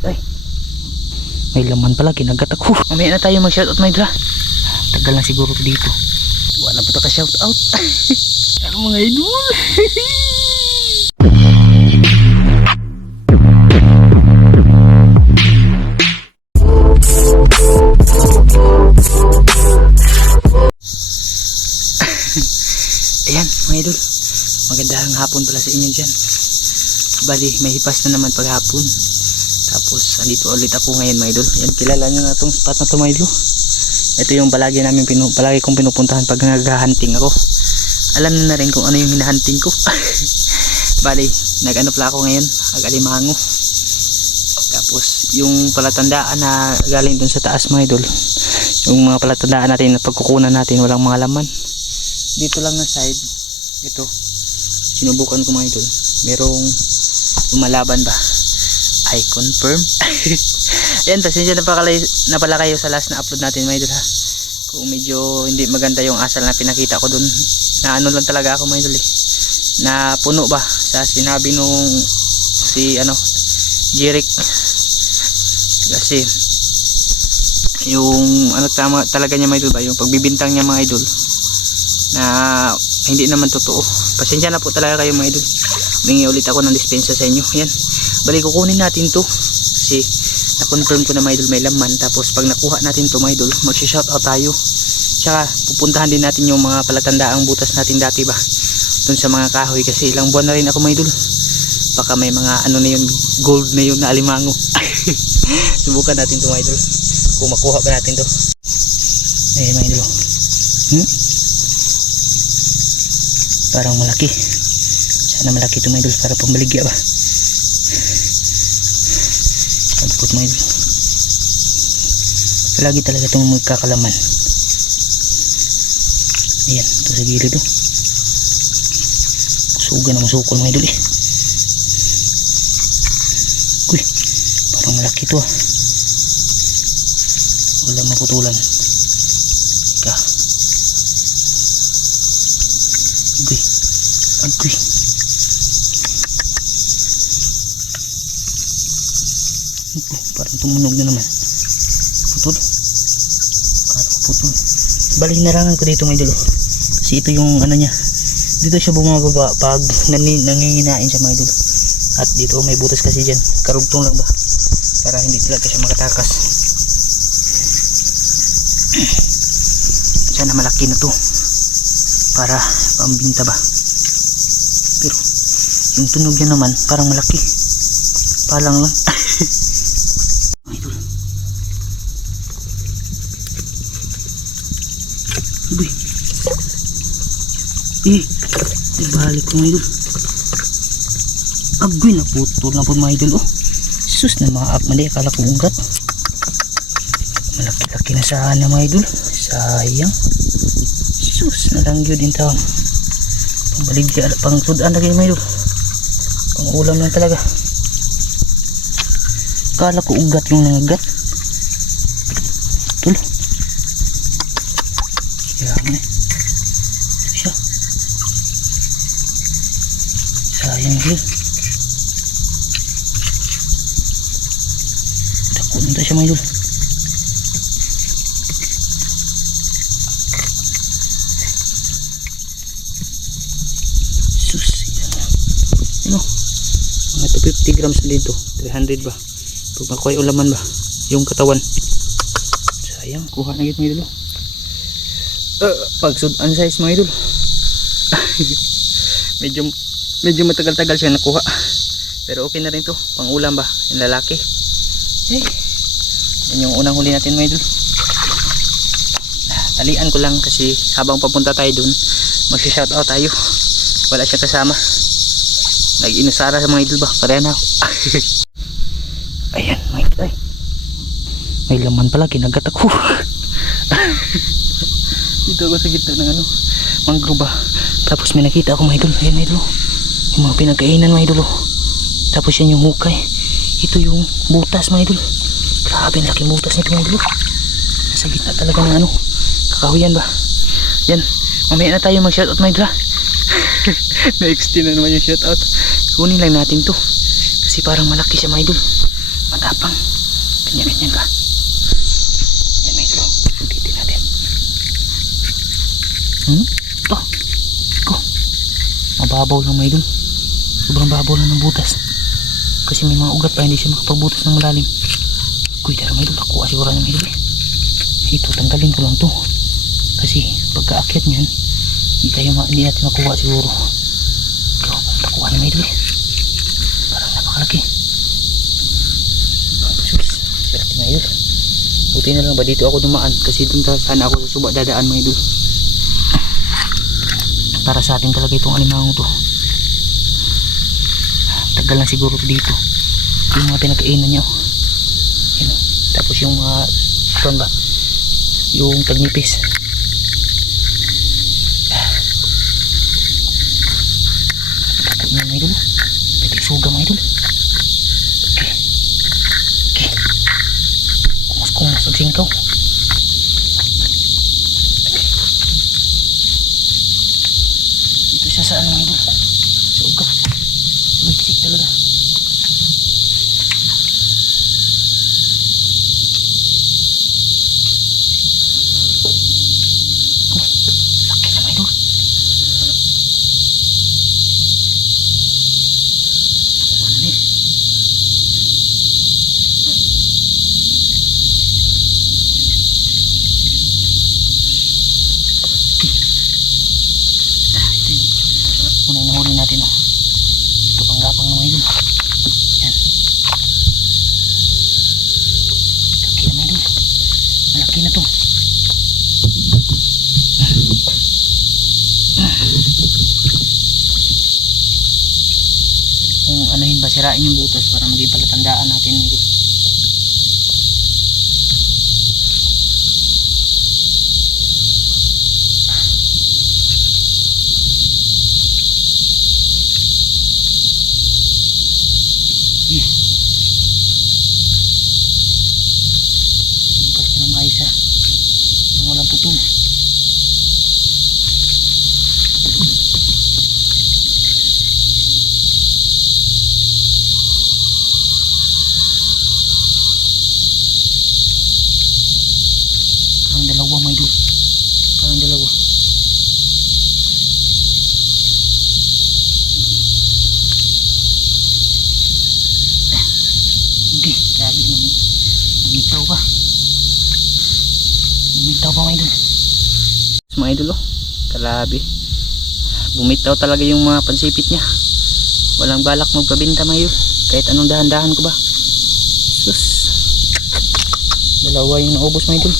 Ay. May laman pala, kinagat ako. Mamaya na tayo mag-shoutout idol. ah. Tagal na siguro to dito. Wala pa to ka-shoutout. ano mga idol? Ayan, mga idol. Magandang hapon pala sa inyo dyan. Bali, may hipas na naman paghapon. Tapos, andito ulit ako ngayon, mga idol. Ayan, kilala nyo na itong spot na ito, mga idol. Ito yung palagi namin pinu palagi kong pinupuntahan pag nag-hunting ako. Alam na rin kung ano yung hinahunting ko. Bali, nag-ano pala ako ngayon, ag-alimango. Tapos, yung palatandaan na galing dun sa taas, mga idol. Yung mga palatandaan natin na pagkukunan natin, walang mga laman dito lang na side ito sinubukan ko mga idol merong lumalaban ba I confirm. Ayan pasensya na, pala, na pala kayo sa last na upload natin mga idol ha. Kung medyo hindi maganda yung asal na pinakita ko dun na ano lang talaga ako mga idol eh. Na puno ba sa sinabi nung si ano Jeric. Kasi yung ano tama talaga niya mga ba? Yung pagbibintang niya mga idol na hindi naman totoo. Pasensya na po talaga kayo mga idol. Humingi ulit ako ng dispensa sa inyo. Yan balik kukunin natin to. Kasi na-confirm ko na mga idol may laman. Tapos pag nakuha natin to mga idol mag-shoutout tayo. Tsaka pupuntahan din natin yung mga palatandaang butas natin dati ba? Dun sa mga kahoy. Kasi ilang buwan na rin ako mga idol. Baka may mga ano na yun gold na yun na alimango. Subukan natin to mga idol. Kung makuha ba natin to. Eh mga idol. Hmm? parang malaki. Sana malaki ito mga idol para pambaligya ba pagput mga idol palagi talaga itong magkakalaman. Ayan ito sa gilid oh. Suga na masukol mga idol eh. Uy parang malaki ito ah. Wala maputulan. Ika. Agoy. Agoy. Ito, parang tumunog na naman. Putol. Kala ko putol. Bali, narangan ko dito may dulo. Kasi ito yung ano niya. Dito siya bumababa pag nanginginain siya mga idol. At dito may butas kasi dyan. Karugtong lang ba? Para hindi talaga siya makatakas. Sana malaki na to para pambinta ba pero yung tunog niya naman parang malaki palang lang eh balik ko idol agoy naputol na po mga idol oh. Sus na mga up mali. Akala ko ugat. Malaki-laki na sana mga idol. Sayang. Sus na lang yun din tawang pambaligya pang sudan lagi mga idol. Pang ulam lang talaga. Kala ko ugat yung nangagat. Tul yan eh siya sayang yun dako nito siya mga idol. Sus ano? Mga 250 grams na dito. 300 ba? Pag makuha yung ulaman ba? Yung katawan. Sayang kuha na gito mga idol uh, pag sudan size mga idol. Medyo medyo matagal-tagal siya nakuha. Pero okay na rin to. Pang ulam ba? Yung lalaki. Eh yan yung unang huli natin mga idol talian ko lang kasi habang papunta tayo dun magsi-shoutout tayo. Wala siya kasama. Nag-inusara sa mga idol ba? Pareha na ako. Ayan may ay. May laman pala kinagat ako. Dito ako sa gitna ng ano mangrove ba? Tapos may nakita ako mga idol ayan idol mga pinagkainan mga idol tapos yan yung hukay ito yung butas mga idol grabe ang laking butas nito mga idol oh. nasa gitna talaga ng ano kakahuyan ba yan mamaya na tayo mag shoutout mga idol na-extend na naman yung shoutout kunin lang natin to kasi parang malaki siya mga idol Matapang. Ganyan-ganyan ka. Yan may idol. Ulitin natin. Hmm? Ito. Ko. Mababaw lang may idol. Sobrang babaw lang ng butas. Kasi may mga ugat pa hindi siya makapagbutas ng malalim. Kuy, tara may idol. Nakuha siguro ng may eh. Ito, tanggalin ko lang to. Kasi pagkaakyat niyan, hindi tayo ma hindi natin makuha siguro. Ikaw, nakuha ni may eh. Parang napakalaki. Swerte mga idol. Buti na lang ba dito ako dumaan kasi dun sana ako sa suba dadaan mga idol. Para sa atin talaga itong alimango to. Tagal lang siguro to dito. Yung mga pinakainan niya. oh. Yun. Tapos yung mga kuwan ba? Yung tagnipis. Takot na mga idol. Pwede suga mga idol. Okay. Okay. Kumas-kumas ang singkaw. Okay. Dito siya sa ano mga idol. Sa uga. Miksik talaga. Oh, laki na mga idol. Ano ni? Ah, ito yung unang nahuli natin oh. Ito pang gapang na mga idol. Yan. Laki na mga idol. Malaki na to. Kung anuhin ba, sirain yung butas para maging palatandaan natin. mga idol. Eh. Bukas ka ng maisa. Yung walang putol. Parang dalawa may idol. Parang dalawa. Hindi, grabe naman. Bumitaw pa. Bumitaw pa mga idol. Mga idol oh. Kalabi. Bumitaw talaga yung mga pansipit niya. Walang balak magpabinta mga idol. Kahit anong dahan-dahan ko ba. Sus. Dalawa yung naubos mga idol.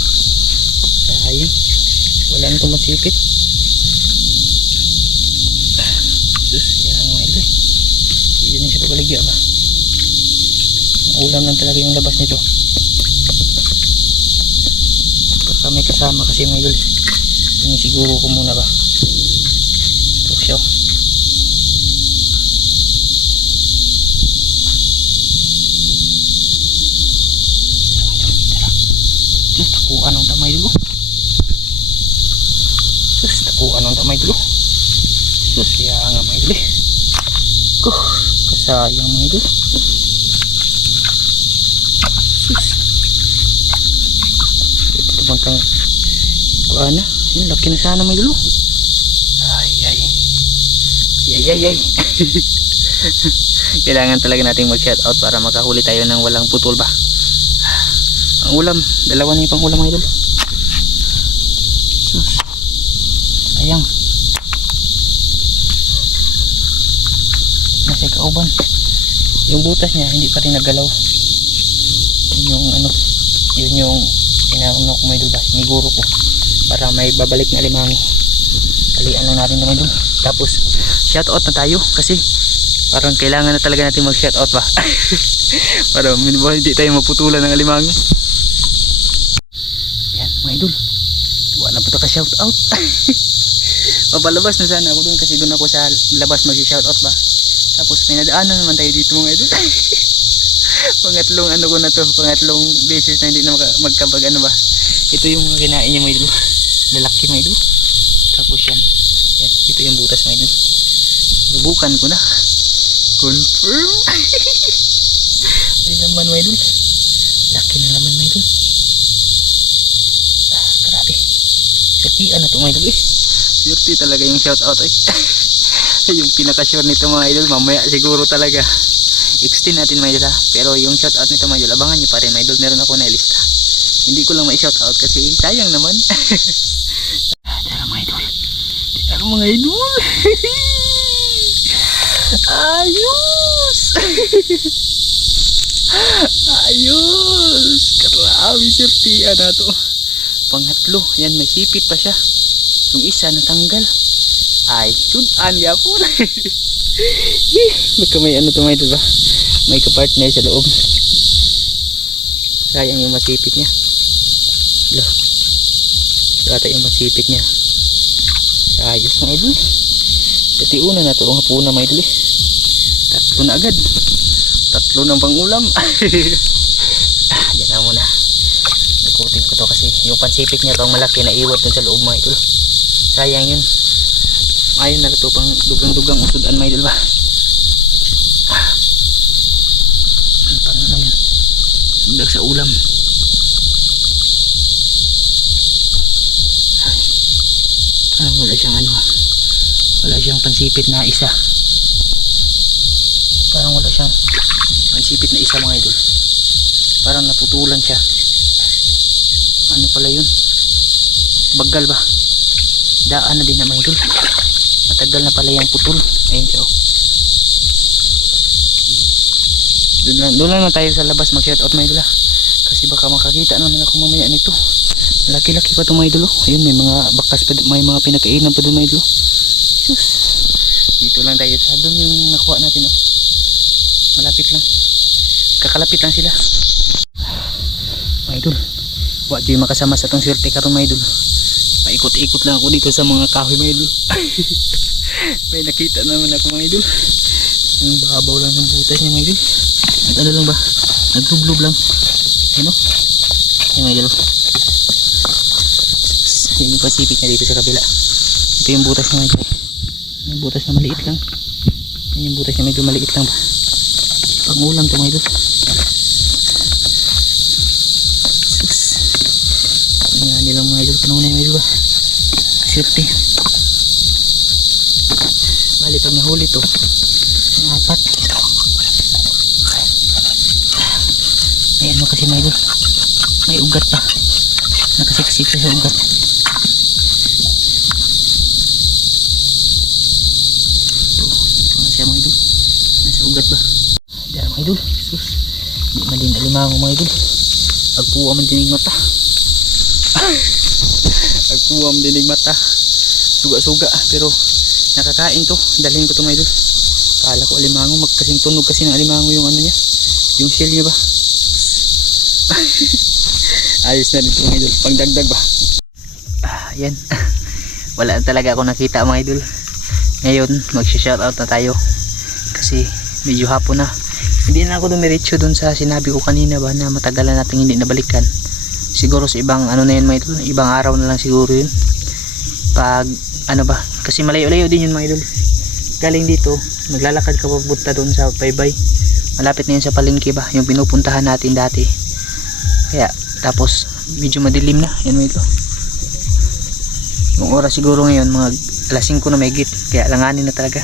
Sayang. Wala nang tumasipit. Sus, yan mga idol. Yun yung sa pabaligya ba. Ang ulam lang talaga yung labas nito. Pagka may kasama kasi mga idol. Yung siguro ko muna ba. Ito siya. Sus, takuan ang tamay dulo. Sus, takuan ang tamay dulo. Sus, ya nga mga idol. eh. Kuh, kasayang mga idol. Kang kuha na. Yun, laki na sana may dulo. Ay, ay. Ay, ay, ay. Kailangan talaga nating mag-shoutout para makahuli tayo ng walang putol ba. Ang ulam, dalawa na yung pang ulam mga idol. Sayang. Nasa kauban. Yung butas niya hindi pa rin nagalaw. Yun yung ano, yun yung inaano ko may ba, siniguro ko para may babalik na limango. Talian lang natin naman dun. Tapos, shoutout na tayo kasi parang kailangan na talaga natin mag-shoutout ba. para minimum hindi tayo maputulan ng alimango. Yan, mga idol. Wala pa to ka shoutout. Papalabas na sana ako dun kasi dun ako sa labas mag-shoutout ba. Tapos may nadaanan naman tayo dito mga idol. pangatlong ano ko na to, pangatlong beses na hindi na magkabag ano ba. Ito yung mga kinain niya mga idol. Lalaki mga idol. Tapos yan. Yan, ito yung butas mga idol. Lubukan ko na. Confirm. May laman mga idol. Laki na laman mga idol. Ah, grabe. Satian na to mga idol eh. Swerte talaga yung shout out eh. yung pinaka-sure nito mga idol, mamaya siguro talaga. Extend natin mga idol. Pero yung shout out nito mga idol, abangan nyo pa rin mga idol. Meron ako na lista. Hindi ko lang ma-shout out kasi sayang naman. Tara mga idol. Tara mga idol. Ayos! Ayos! Grabe sirtian na to. Pangatlo, yan may sipit pa siya. Yung isa natanggal. Ay, sudan yapon. Baka may ano to may diba? May kapartner sa loob. Sayang yung masipit niya. Lo. Ito yung masipit niya. Ayos mga idol. Dati una na to ang hapuna mga idol eh. Tatlo na agad. Tatlo ng pangulam. ah, dyan na muna. Nagutin ko to kasi yung pansipit niya pang malaki na iwat dun sa loob mga idol. Sayang yun. Ayun na to pang dugang-dugang usudan ba. Ah. Ano pang ano yun? Sundag sa ulam. Ay. Parang wala siyang ano ah. Wala siyang pansipit na isa. Parang wala siyang pansipit na isa mga idol. Parang naputulan siya. Ano pala yun? Bagal ba? Daan na din na mga idol. Matagal na pala yung putol. Ayun siya oh. Doon lang, doon lang tayo sa labas mag-shout out mga idol ah. Kasi baka makakita naman ako mamaya nito. Laki-laki pa itong mga idol oh. Ayun may mga bakas pa, may mga pinakainan pa doon mga idol oh. Sus. Dito lang tayo sa doon yung nakuha natin oh. Malapit lang. Kakalapit lang sila. Mga idol. Wa yung makasama sa tong swerte karon mga idol. Paikot-ikot lang ako dito sa mga kahoy mga idol. May nakita naman ako mga idol. Yung babaw lang ng butas niya mga idol. At ano lang ba? Nagtublob lang. Ano? Yan mga idol. Yan yung Pacific niya dito sa kabila. Ito yung butas niya mga idol. Yung butas na maliit lang. Yan yung butas niya medyo maliit lang ba. Pangulam to mga idol. Sus. Yan nga Panahon na yung ba? Kasirte. Bali pag nahuli to. Ang apat. May ano kasi idol. May ugat pa. Nakasiksik sa ugat. Ito. Ito nga siya mga idol. Ugat ba? Diyan mga idol. Sus. Di man din alimango mga idol. Agpuwa man dinig mata. Agpuwa man dinig mata. Suga-suga. Pero nakakain to. Dalhin ko to mga idol. Kala ko alimango. Magkasing tunog kasi ng alimango yung ano niya. Yung shell niya ba? Ayos na rin to mga idol. Pangdagdag ba? Ah, yan. Wala talaga ako nakita mga idol. Ngayon, mag-shoutout na tayo. Kasi medyo hapon na. Hindi na ako dumiretso dun sa sinabi ko kanina ba na matagal na natin hindi nabalikan. Siguro sa ibang ano na yun mga idol. Ibang araw na lang siguro yun. Pag ano ba. Kasi malayo-layo din yun mga idol. Galing dito, naglalakad ka papunta dun sa Paybay. Malapit na yun sa palengke ba. Yung pinupuntahan natin dati. Kaya tapos medyo madilim na. Yan mga idol. Yung oras siguro ngayon mga alas 5 na may Kaya langanin na talaga.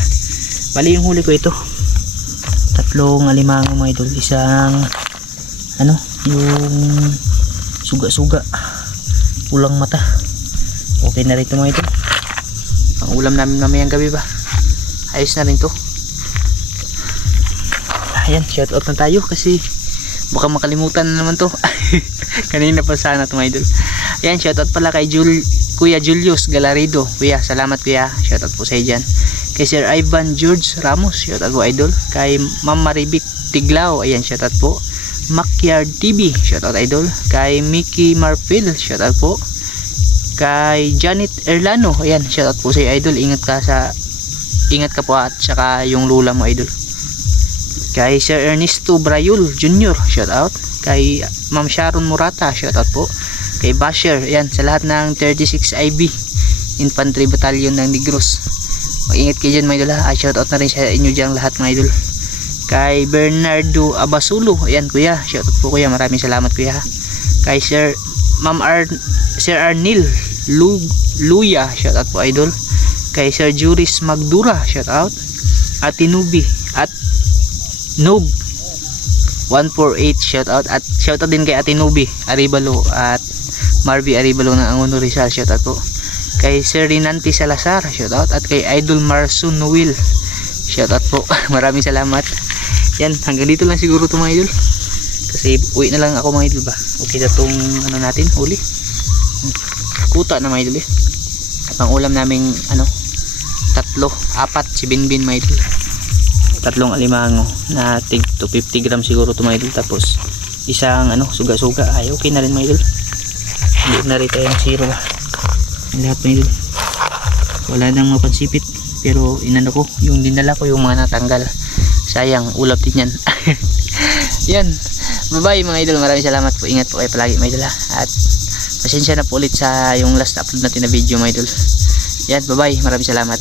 Bali yung huli ko ito. Tatlong alimango mga idol. Isang ano yung suga-suga. Pulang mata. Okay na rin ito mga idol. Ang ulam namin mamayang gabi ba. Ayos na rin to. Ayan, shout out na tayo kasi baka makalimutan na naman to. Kanina pa sana to mga idol. Ayan, shout out pala kay Jul Kuya Julius Galarido. Kuya, salamat kuya. Shout out po sa iyo dyan. Kay Sir Ivan George Ramos, shout out po idol. Kay Ma'am Maribik Tiglao, ayan, shout out po. Makyard TV, shout out idol. Kay Mickey Marfil, shout out po. Kay Janet Erlano, ayan, shout out po sa idol. Ingat ka sa ingat ka po at saka yung lula mo idol. Kay Sir Ernesto Brayul Jr. shout out. Kay Ma'am Sharon Murata, shout out po. Kay Basher, ayan, sa lahat ng 36 IB Infantry Battalion ng Negros. Mag-ingat kayo dyan mga idol ha. Ah, shout out na rin sa inyo dyan lahat mga idol. Kay Bernardo Abasulo. Ayan kuya. Shoutout po kuya. Maraming salamat kuya. Kay Sir Ma'am Ar Sir Arnil Lu Luya. Shoutout po idol. Kay Sir Juris Magdura. Shoutout. At Tinubi. At Noob 148 shoutout at shoutout din kay Ate Nubi Aribalo at Marby Aribalo ng Angono Rizal shoutout po kay Sir Rinanti Salazar shoutout at kay Idol Marsun Noel shoutout po maraming salamat yan hanggang dito lang siguro to mga idol. Kasi uwi na lang ako mga idol ba? Okay na tong ano natin huli. Kuta na mga idol eh. At ang ulam naming ano tatlo apat si Binbin mga idol. Tatlong alimango na tig 250 gram siguro to mga idol. Tapos isang ano suga-suga. Ay okay na rin mga idol. Hindi na rin tayo ng zero ba lahat mga idol. Wala nang mapansipit pero inano ko yung dinala ko yung mga natanggal sayang ulap din yan. Yan bye bye mga idol. Maraming salamat po. Ingat po kayo palagi mga idol ha. at pasensya na po ulit sa yung last upload natin na video mga idol. Yan bye bye maraming salamat